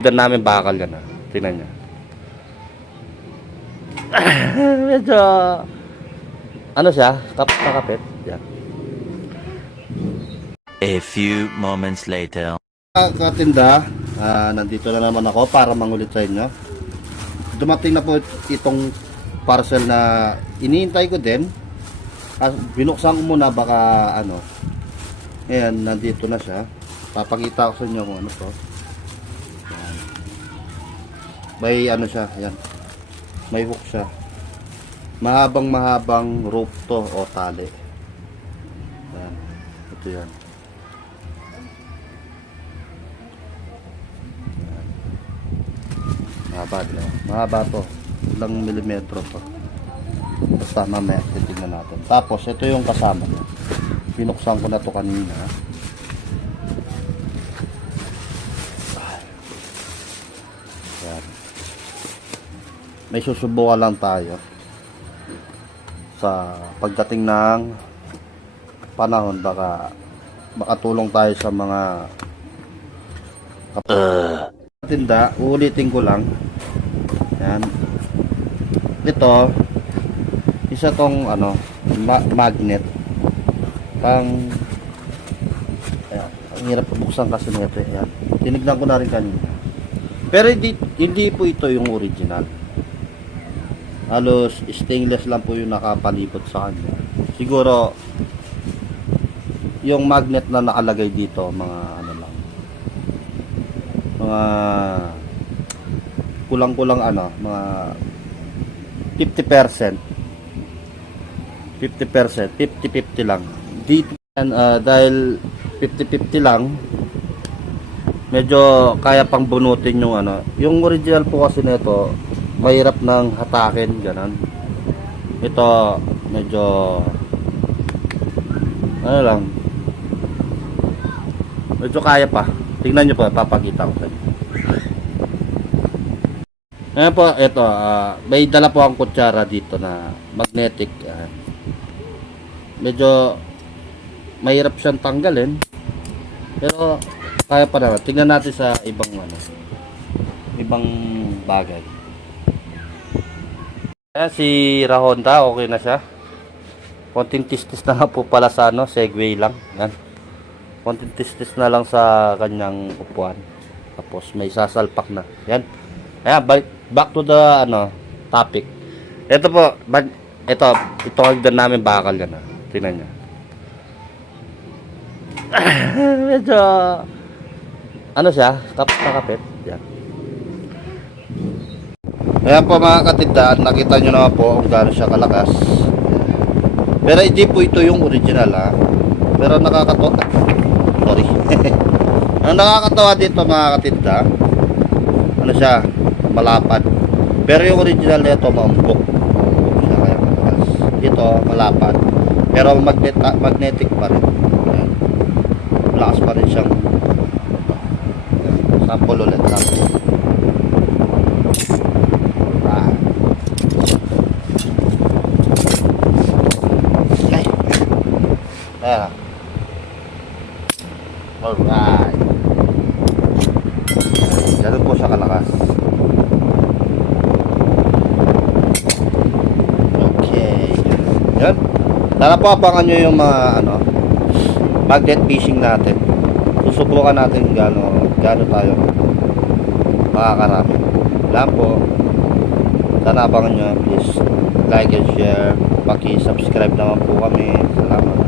Dan namin bakal yan ha. Tingnan nyo. Medyo ano siya? Kapit. Yan. A few moments later. Katinda, nandito na naman ako para mangulit sa inyo. Dumating na po itong parcel na iniintay ko din. Binuksan ko muna baka ano. Ayan, nandito na siya. Papakita ko sa inyo kung ano to. Ayan. May ano siya, ayan. May hook siya. Mahabang rope to o tali. Ayan. Ito yan. Ayan. Mahaba to. Ilang milimetro to. Basta mamaya titignan natin. Tapos ito yung kasama niya. Binuksan ko na to kanina. Ayan. May susubukan lang tayo sa pagdating ng panahon, baka makatulong tayo sa mga tinda. Uulitin ko lang. Ayan. Ito isa tong ano magnet pang ayan, ang hirap buksan kasi nito. Ayan. Tinignan ko na rin kanina. Pero hindi po ito yung original. Halos stainless lang po yung nakapalibot sa kanya. Siguro yung magnet na nakalagay dito mga ano lang, mga kulang-kulang ano, mga 50%, 50% lang dito. Dahil 50-50 lang, medyo kaya pang bunutin yung ano. Yung original po kasi nito mahirap nang hatakin, ganun. Ito medyo ano lang, medyo kaya pa. Tingnan nyo po, papakita ko sa inyo. Ayan po, ito may dala po ang kutsara dito na magnetic. Medyo mahirap siyang tanggalin, pero kaya pa naman. Tingnan natin sa ibang ano, ibang bagay. Ayan, si Rahonda, okay na siya. Konting tistis na lang po pala sa ano, Segway lang. Yan. Konting tistis na lang sa kanyang upuan. Tapos may sasalpak na. Yan. Ayan, back to the ano, topic. Ito po, ito hagdan namin bakal yan ha. Tingnan nyo. Medyo ano siya, kapit. Yan. Ayan po mga katindaan, nakita nyo naman po kung gaano siya kalakas. Pero hindi po ito yung original ha. Pero nakakatawa. Sorry. Ang nakakatawa dito mga katinda, ano siya, malapad. Pero yung original nito maumbok. Maumbok siya kaya malakas. Dito malapad. Pero magnetic pa rin. Ayan. Malakas pa rin siyang sample ulit. Ayan. Alright. Ganun po siya kalakas. Okay. Yan. Sana po abangan nyo yung mga ano, magnet fishing natin. Susubukan natin gaano tayo makakarami. Lang po. Sana abangan nyo. Please like and share. Paki-subscribe naman po kami. Salamat.